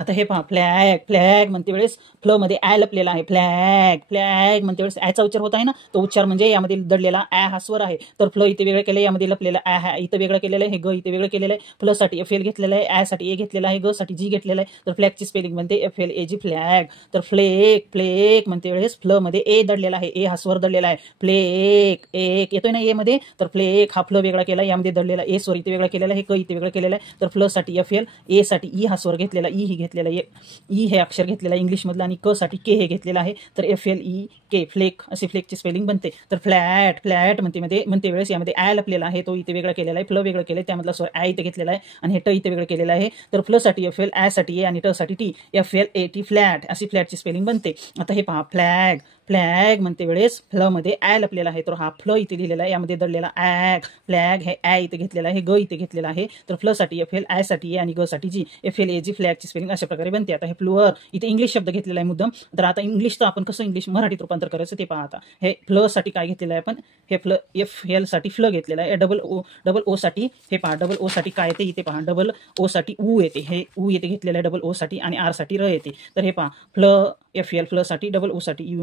आता हे पहा, फ्लॅग फ्लॅग म्हणते वेळेस फ्ल मध्ये ॲ लपलेला आहे. फ्लॅग फ्लॅग म्हणते वेळेस ॲचा उच्चार होत आहे ना, तो उच्चार म्हणजे यामध्ये दडलेला ॲ हा स्वर आहे. तर फ्ल इथे वेगळं केलं, यामध्ये लपलेला ॲ हा इथं वेगळं केलेलं आहे. हे ग इथे वेगळं केलेलं आहे. फ्ल साठी एफ एल घेतलेलं आहे, ॲ साठी ए घेतलेला आहे, ग साठी जी घेतलेला आहे. तर फ्लॅगची स्पेलिंग म्हणते F L A G flag. तर फ्लेक फ्लेक म्हणते वेळेस फ्ल मध्ये ए दडलेला आहे, ए हा स्वर दडलेला आहे. फ्लेक एक येतोय ना ए मध्ये, तर फ्लेक हा फ्ल वेगळा केला, यामध्ये दडलेला ए स्वर इथे वेगळा केलेला आहे, क इथे वेगळं केलेलं आहे. तर फ्ल साठी एफ एल, ए साठी ई हा स्वर घेतलेला, ई ही घेतलेला आहे, ई हे अक्षर घेतलेलं आहे इंग्लिशमधलं, आणि क साठी के हे घेतलेलं आहे. तर एफ एल ई के फ्लेक अशी फ्लेकची स्पेलिंग बनते. तर फ्लॅट फ्लॅट म्हणते वेळेस यामध्ये ॲ लपलेला आहे, तो इथे वेगळा केलेला आहे. फ्ल वेगळं केलं, त्यामधला स्वर ॲ इथे घेतलेला आहे, आणि हे ट इथे वेगळं केलेलं आहे. तर फ्ल साठी एफ एल, ॲ साठी ए, आणि ट साठी T, F L A T flat अशी फ्लॅटची स्पेलिंग बनते. आता हे पहा, फ्लॅग फ्लॅग म्हणते वेळेस फ्ल मध्ये ॲ लपलेला आहे, तर हा फ्ल इथे लिहिलेला आहे, यामध्ये दडलेला ॲग. फ्लॅग हे ॲ इथे घेतलेला आहे, ग इथे घेतलेला आहे. तर फ्ल साठी एफ एल, ॲ साठी ए, आणि ग साठी G, F L A G फ्लॅगची स्पेलिंग अशा प्रकारे बनते. आता हे फ्लुअर इथे इंग्लिश शब्द घेतलेला आहे मुद्दाम. तर आता इंग्लिशचं आपण कसं इंग्लिश मराठीत रूपांतर करायचं ते पहा. आता हे फ्ल साठी काय घेतलेलं आहे आपण, हे फ्ल एफ एल साठी फ्ल घेतलेला आहे. डबल ओ साठी हे पहा, डबल ओ साठी काय येते इथे पहा, डबल ओ साठी ऊ येते, हे ऊ येते घेतलेलं आहे डबल ओ साठी, आणि आर साठी र येते. तर हे पहा, फ्ल एफ एल फ्ल साठी, डबल ओ साठी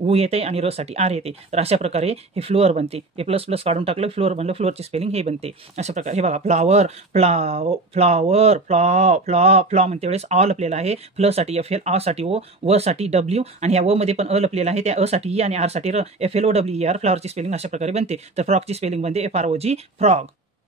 ऊ येते, आणि र साठी आर येते. तर अशा प्रकारे हे फ्लोअर बनते. हे प्लस प्लस काढून टाकलं, फ्लोअर बनलं. फ्लोअरची स्पेलिंग हे बनते अशा प्रकारे. हे बघा, फ्लावर फ्लावर फ्लॉ म्हणते वेळेस ऑल लपलेला आहे. फ्ल साठी एफ एल, आ साठी ओ, व साठी डब्ल्यू, आणि ह्या व मध्ये पण अ लपलेला आहे, त्या अ साठी ई, आणि आर साठी र, F L O W R फ्लॉवरची स्पेलिंग अशा प्रकारे बनते. तर फ्रॉगची स्पेलिंग बनते F R O G frog.